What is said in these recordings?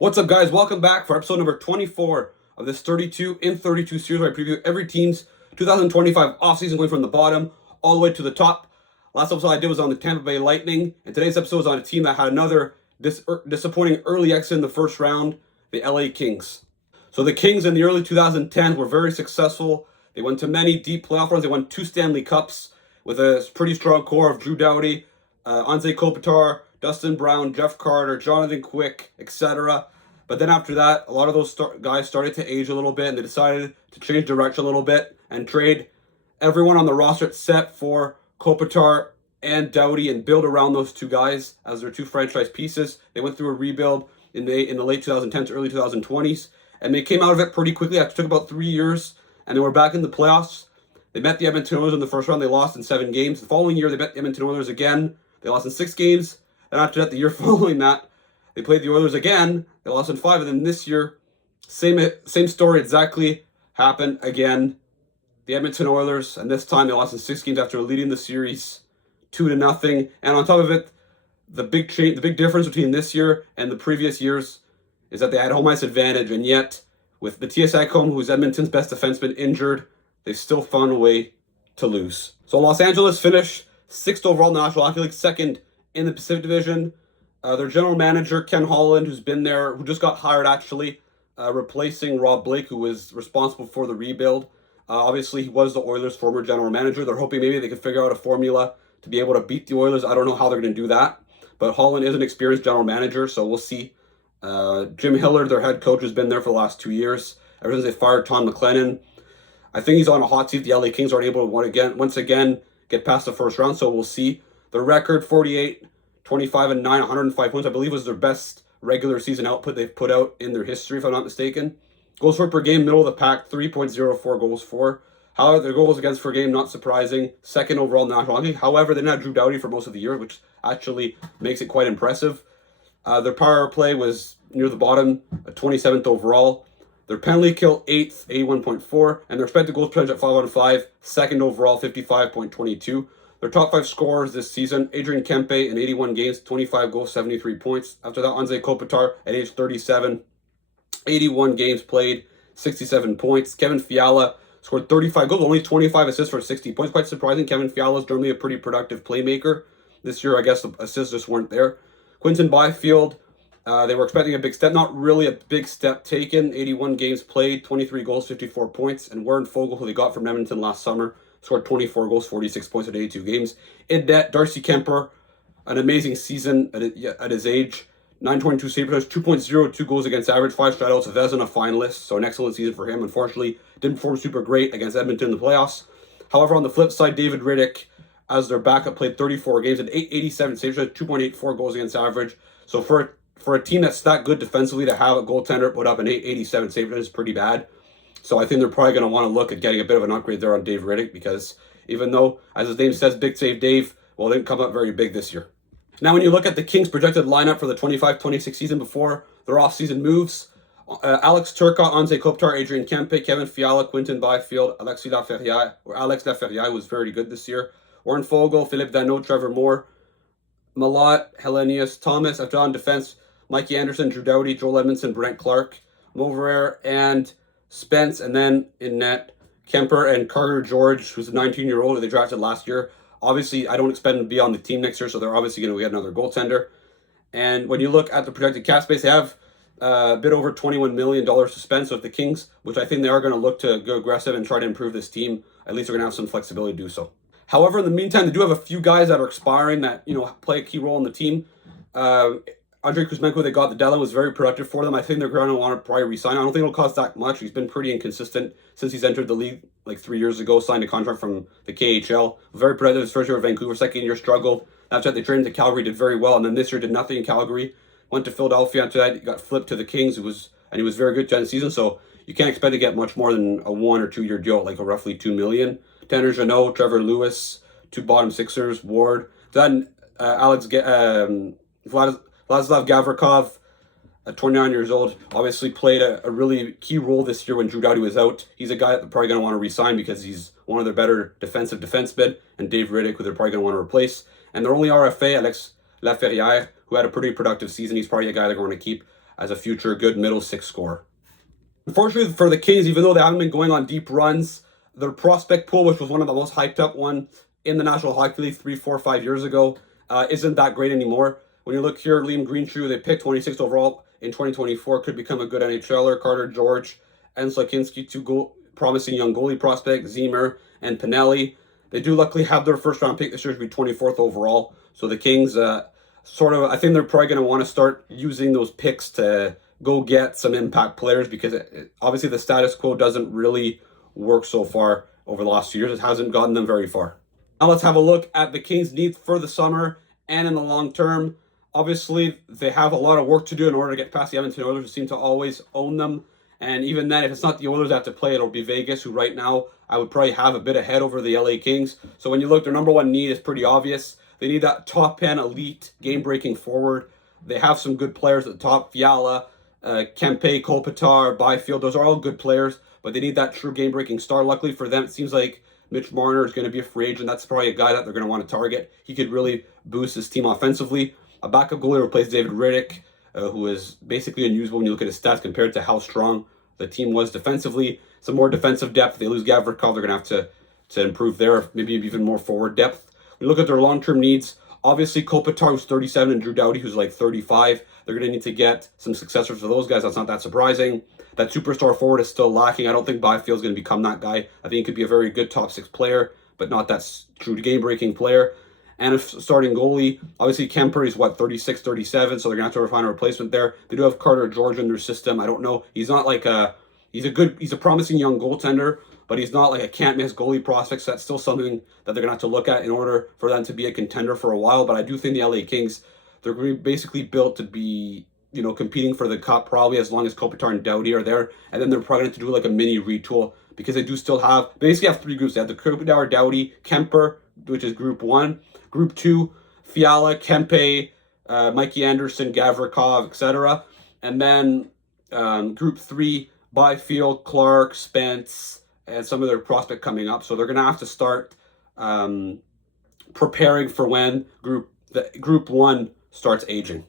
What's up, guys? Welcome back for episode number 24 of this 32 in 32 series where I preview every team's 2025 offseason going from the bottom all the way to the top. Last episode I did was on the Tampa Bay Lightning, and today's episode is on a team that had another disappointing early exit in the first round, the LA Kings. So the Kings in the early 2010s were very successful. They went to many deep playoff runs. They won 2 Stanley Cups with a pretty strong core of Drew Doughty, Anze Kopitar, Dustin Brown, Jeff Carter, Jonathan Quick, etc. But then after that, a lot of those guys started to age a little bit, and they decided to change direction a little bit and trade everyone on the roster except for Kopitar and Doughty and build around those two guys as their two franchise pieces. They went through a rebuild in the late 2010s, early 2020s, and they came out of it pretty quickly. It took about 3 years, and they were back in the playoffs. They met the Edmonton Oilers in the first round. They lost in 7 games. The following year, they met the Edmonton Oilers again. They lost in 6 games. And after that, the year following that, they played the Oilers again. They lost in 5. And then this year, same story exactly happened again. The Edmonton Oilers, and this time they lost in 6 games after leading the series 2-0. And on top of it, the big difference between this year and the previous years is that they had home ice advantage. And yet, with Mattias Ekholm, who's Edmonton's best defenseman, injured, they still found a way to lose. So Los Angeles finished 6th overall in the National Hockey League, 2nd in the Pacific Division. Their general manager, Ken Holland, who's been there, who just got hired actually, replacing Rob Blake, who was responsible for the rebuild. Obviously, he was the Oilers' former general manager. They're hoping maybe they can figure out a formula to be able to beat the Oilers. I don't know how they're going to do that. But Holland is an experienced general manager, so we'll see. Jim Hillard, their head coach, has been there for the last 2 years. Ever since they fired Tom McLennan, I think he's on a hot seat. The LA Kings aren't able to once again get past the first round, so we'll see. Their record, 48, 25, and 9, 105 points, I believe was their best regular season output they've put out in their history, if I'm not mistaken. Goals for per game, middle of the pack, 3.04 goals for. However, their goals against per game, not surprising, 2nd overall in the National Hockey League. However, they didn't have Drew Doughty for most of the year, which actually makes it quite impressive. Their power play was near the bottom, 27th overall. Their penalty kill, 8th, 81.4, and their expected goals percentage at 5-on-5, 2nd overall, 55.22. Their top 5 scorers this season, Adrian Kempe in 81 games, 25 goals, 73 points. After that, Anze Kopitar at age 37, 81 games played, 67 points. Kevin Fiala scored 35 goals, only 25 assists for 60 points. Quite surprising. Kevin Fiala is normally a pretty productive playmaker. This year, I guess the assists just weren't there. Quinton Byfield, they were expecting a big step. Not really a big step taken. 81 games played, 23 goals, 54 points. And Warren Fogle, who they got from Edmonton last summer, scored 24 goals, 46 points in 82 games. In net, Darcy Kemper, an amazing season at his age. 922 save percentage, 2.02 goals against average, 5 strikeouts, a Vezina finalist, so an excellent season for him. Unfortunately, didn't perform super great against Edmonton in the playoffs. However, on the flip side, David Riddick, as their backup, played 34 games and 887 save percentage, 2.84 goals against average. So for a team that's that good defensively, to have a goaltender put up an 887 save percentage is pretty bad. So I think they're probably going to want to look at getting a bit of an upgrade there on Dave Riddick, because even though, as his name says, Big Save Dave, well, it didn't come up very big this year. Now, when you look at the Kings' projected lineup for the 25-26 season before their offseason moves, Alex Turcotte, Anze Kopitar, Adrian Kempe, Kevin Fiala, Quinton Byfield, Alex Laferrière was very good this year, Warren Fogle, Philippe Danault, Trevor Moore, Malat, Hellenius, Thomas. After on defense, Mikey Anderson, Drew Doughty, Joel Edmondson, Brent Clark, Moverare, and Spence. And then in net, Kemper and Carter George, who's a 19-year-old who they drafted last year. Obviously, I don't expect him to be on the team next year, so they're obviously going to get another goaltender. And when you look at the projected cap space, they have a bit over $21 million to spend. So if the Kings, which I think they are going to look to go aggressive and try to improve this team, at least they're going to have some flexibility to do so. However, in the meantime, they do have a few guys that are expiring that, play a key role in the team. Andrei Kuzmenko, they got the deadline, was very productive for them. I think they're going to want to probably resign. I don't think it'll cost that much. He's been pretty inconsistent since he's entered the league like 3 years ago, signed a contract from the KHL. Very productive his first year at Vancouver, second year struggled. After that, they traded to Calgary, did very well. And then this year did nothing in Calgary. Went to Philadelphia. After that, he got flipped to the Kings. He was very good to end the season. So you can't expect to get much more than a 1 or 2 year deal, like a roughly $2 million. Tanner Jeannot, Trevor Lewis, 2 bottom sixers, Ward. Then Vladislav Gavrikov, at 29 years old, obviously played a really key role this year when Drew Doughty was out. He's a guy that they're probably going to want to re-sign because he's one of their better defensive defensemen, and Dave Riddick, who they're probably going to want to replace. And their only RFA, Alex Laferrière, who had a pretty productive season. He's probably a guy they're going to keep as a future good middle six scorer. Unfortunately for the Kings, even though they haven't been going on deep runs, their prospect pool, which was one of the most hyped up ones in the National Hockey League 3, 4, 5 years ago, isn't that great anymore. When you look here, Liam Greenshoe, they picked 26th overall in 2024, could become a good NHLer. Carter George and Slakinski, two promising young goalie prospects, Zemer and Pinelli. They do luckily have their first round pick this year to be 24th overall. So the Kings, I think they're probably going to want to start using those picks to go get some impact players, because obviously the status quo doesn't really work so far over the last few years. It hasn't gotten them very far. Now let's have a look at the Kings' needs for the summer and in the long term. Obviously, they have a lot of work to do in order to get past the Edmonton Oilers, who seem to always own them. And even then, if it's not the Oilers that have to play, it'll be Vegas, who right now I would probably have a bit ahead over the LA Kings. So when you look, their number one need is pretty obvious. They need that top 10 elite game-breaking forward. They have some good players at the top. Fiala, Kempe, Kopitar, Byfield, those are all good players, but they need that true game-breaking star. Luckily for them, it seems like Mitch Marner is going to be a free agent. That's probably a guy that they're going to want to target. He could really boost his team offensively. A backup goalie replaced David Riddick, who is basically unusable when you look at his stats compared to how strong the team was defensively. Some more defensive depth. If they lose Gavrikov, they're going to have to improve there, maybe even more forward depth. When you look at their long-term needs, obviously Kopitar, who's 37, and Drew Doughty, who's like 35. They're going to need to get some successors for those guys. That's not that surprising. That superstar forward is still lacking. I don't think Byfield's going to become that guy. I think he could be a very good top six player, but not that true game-breaking player. And a starting goalie, obviously Kemper is 36, 37, so they're going to find a replacement there. They do have Carter George in their system. I don't know. He's not like he's a promising young goaltender, but he's not like a can't-miss goalie prospect, so that's still something that they're going to have to look at in order for them to be a contender for a while. But I do think the LA Kings, they're going to be basically built to be, competing for the cup probably as long as Kopitar and Doughty are there. And then they're probably going to do like a mini retool, because they do still basically have three groups. They have the Kopitar, Doughty, Kemper, which is group one. Group two, Fiala, Kempe, Mikey Anderson, Gavrikov, etc. And then group three, Byfield, Clark, Spence, and some of their prospect coming up. So they're going to have to start preparing for when group one starts aging.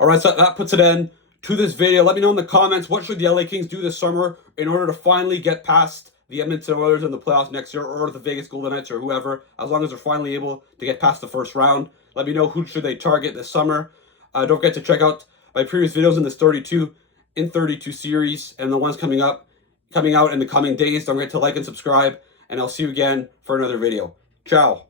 All right, so that puts an end to this video. Let me know in the comments, what should the LA Kings do this summer in order to finally get past the Edmonton Oilers in the playoffs next year, or the Vegas Golden Knights, or whoever, as long as they're finally able to get past the first round. Let me know who should they target this summer. Don't forget to check out my previous videos in this 32 in 32 series and the ones coming out in the coming days. Don't forget to like and subscribe, and I'll see you again for another video. Ciao.